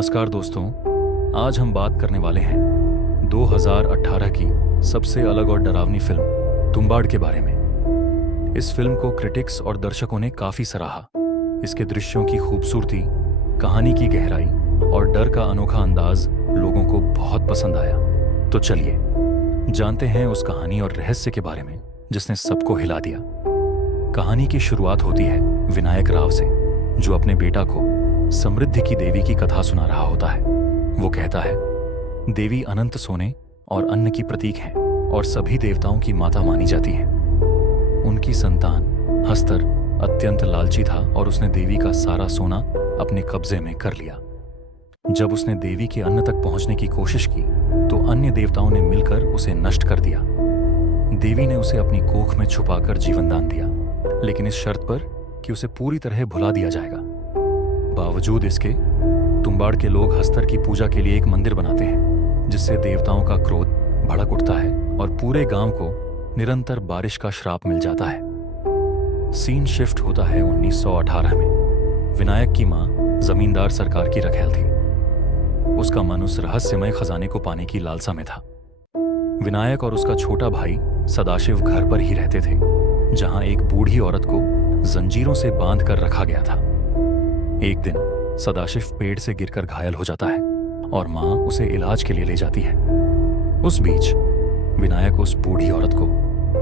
नमस्कार दोस्तों, आज हम बात करने वाले हैं 2018 की सबसे अलग और डरावनी फिल्म तुम्बाड़ के बारे में। इस फिल्म को क्रिटिक्स और दर्शकों ने काफी सराहा। इसके दृश्यों की खूबसूरती, कहानी की गहराई और डर का अनोखा अंदाज लोगों को बहुत पसंद आया। तो चलिए जानते हैं उस कहानी और रहस्य के बारे में जिसने सबको हिला दिया। कहानी की शुरुआत होती है विनायक राव से, जो अपने बेटा को समृद्धि की देवी की कथा सुना रहा होता है। वो कहता है, देवी अनंत सोने और अन्न की प्रतीक हैं और सभी देवताओं की माता मानी जाती हैं। उनकी संतान हस्तर अत्यंत लालची था और उसने देवी का सारा सोना अपने कब्जे में कर लिया। जब उसने देवी के अन्न तक पहुंचने की कोशिश की तो अन्य देवताओं ने मिलकर उसे नष्ट कर दिया। देवी ने उसे अपनी कोख में छुपाकर जीवन दान दिया, लेकिन इस शर्त पर कि उसे पूरी तरह भुला दिया जाएगा। बावजूद इसके, तुम्बाड़ के लोग हस्तर की पूजा के लिए एक मंदिर बनाते हैं, जिससे देवताओं का क्रोध भड़क उठता है और पूरे गांव को निरंतर बारिश का श्राप मिल जाता है। सीन शिफ्ट होता है 1918 में। विनायक की मां जमींदार सरकार की रखैल थी। उसका मन उस रहस्यमय खजाने को पाने की लालसा में था। विनायक और उसका छोटा भाई सदाशिव घर पर ही रहते थे, जहां एक बूढ़ी औरत को जंजीरों से बांध कर रखा गया था। एक दिन सदाशिव पेड़ से गिरकर घायल हो जाता है और मां उसे इलाज के लिए ले जाती है। उस बीच विनायक उस बूढ़ी औरत को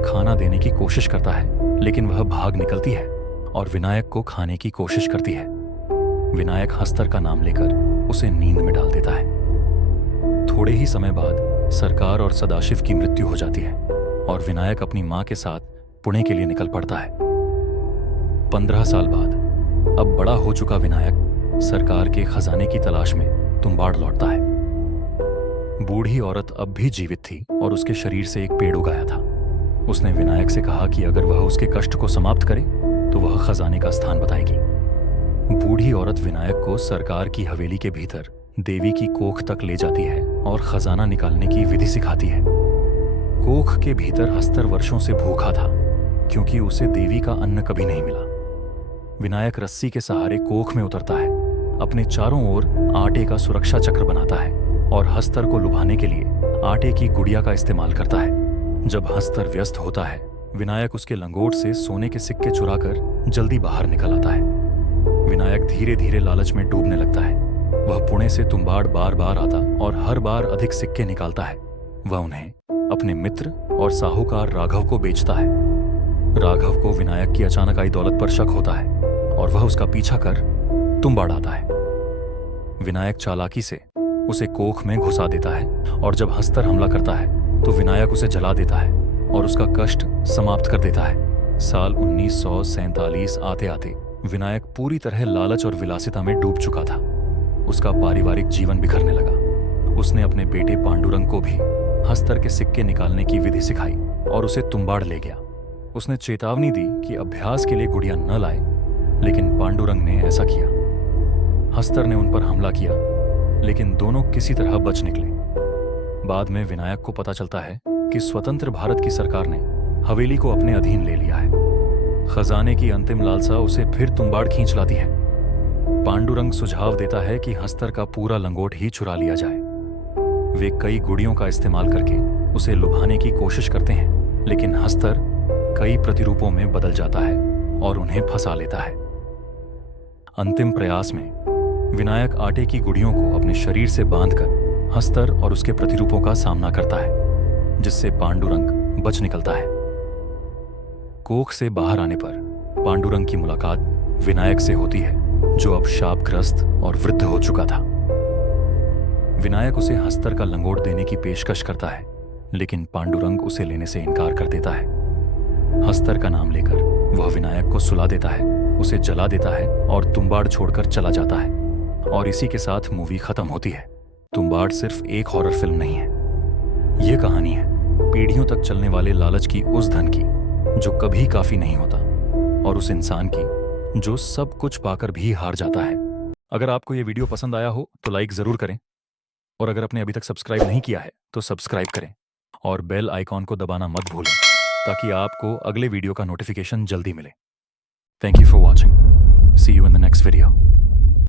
खाना देने की कोशिश करता है, लेकिन वह भाग निकलती है और विनायक को खाने की कोशिश करती है। विनायक हस्तर का नाम लेकर उसे नींद में डाल देता है। थोड़े ही समय बाद सरकार और सदाशिव की मृत्यु हो जाती है और विनायक अपनी मां के साथ पुणे के लिए निकल पड़ता है। 15 साल बाद अब बड़ा हो चुका विनायक सरकार के खजाने की तलाश में तुम्बाड़ लौटता है। बूढ़ी औरत अब भी जीवित थी और उसके शरीर से एक पेड़ उगाया था। उसने विनायक से कहा कि अगर वह उसके कष्ट को समाप्त करे तो वह खजाने का स्थान बताएगी। बूढ़ी औरत विनायक को सरकार की हवेली के भीतर देवी की कोख तक ले जाती है और खजाना निकालने की विधि सिखाती है। कोख के भीतर हस्तर वर्षों से भूखा था, क्योंकि उसे देवी का अन्न कभी नहीं मिला। विनायक रस्सी के सहारे कोख में उतरता है, अपने चारों ओर आटे का सुरक्षा चक्र बनाता है और हस्तर को लुभाने के लिए आटे की गुड़िया का इस्तेमाल करता है। जब हस्तर व्यस्त होता है, विनायक उसके लंगोट से सोने के सिक्के चुराकर जल्दी बाहर निकल आता है। विनायक धीरे धीरे लालच में डूबने लगता है। वह पुणे से तुम्बाड़ बार बार आता और हर बार अधिक सिक्के निकालता है। वह उन्हें अपने मित्र और साहूकार राघव को बेचता है। राघव को विनायक की अचानक आई दौलत पर शक होता है और वह उसका पीछा कर तुम्बाड़ आता है। विनायक चालाकी से उसे कोख में घुसा देता है और जब हस्तर हमला करता है तो विनायक उसे जला देता है और उसका कष्ट समाप्त कर देता है। साल 1947 आते आते विनायक पूरी तरह लालच और विलासिता में डूब चुका था। उसका पारिवारिक जीवन बिखरने लगा। उसने अपने बेटे पांडुरंग को भी हस्तर के सिक्के निकालने की विधि सिखाई और उसे तुम्बाड़ ले गया। उसने चेतावनी दी कि अभ्यास के लिए गुड़िया न लाए, लेकिन पांडुरंग ने ऐसा किया। हस्तर ने उन पर हमला किया, लेकिन दोनों किसी तरह बच निकले। बाद में विनायक को पता चलता है कि स्वतंत्र भारत की सरकार ने हवेली को अपने अधीन ले लिया है। खजाने की अंतिम लालसा उसे फिर तुम्बाड़ खींच लाती है। पांडुरंग सुझाव देता है कि हस्तर का पूरा लंगोट ही चुरा लिया जाए। वे कई गुड़ियों का इस्तेमाल करके उसे लुभाने की कोशिश करते हैं, लेकिन हस्तर कई प्रतिरूपों में बदल जाता है और उन्हें फंसा लेता है। अंतिम प्रयास में विनायक आटे की गुड़ियों को अपने शरीर से बांधकर हस्तर और उसके प्रतिरूपों का सामना करता है, जिससे पांडुरंग बच निकलता है। कोख से बाहर आने पर पांडुरंग की मुलाकात विनायक से होती है, जो अब शापग्रस्त और वृद्ध हो चुका था। विनायक उसे हस्तर का लंगोट देने की पेशकश करता है, लेकिन पांडुरंग उसे लेने से इनकार कर देता है। हस्तर का नाम लेकर वह विनायक को सुला देता है, उसे जला देता है और तुम्बाड़ छोड़कर चला जाता है। और इसी के साथ मूवी खत्म होती है। तुम्बाड़ सिर्फ एक हॉरर फिल्म नहीं है। यह कहानी है पीढ़ियों तक चलने वाले लालच की, उस धन की जो कभी काफी नहीं होता, और उस इंसान की जो सब कुछ पाकर भी हार जाता है। अगर आपको यह वीडियो पसंद आया हो तो लाइक जरूर करें, और अगर आपने अभी तक सब्सक्राइब नहीं किया है तो सब्सक्राइब करें और बेल आइकॉन को दबाना मत भूलें, ताकि आपको अगले वीडियो का नोटिफिकेशन जल्दी मिले। Thank you for watching. See you in the next video.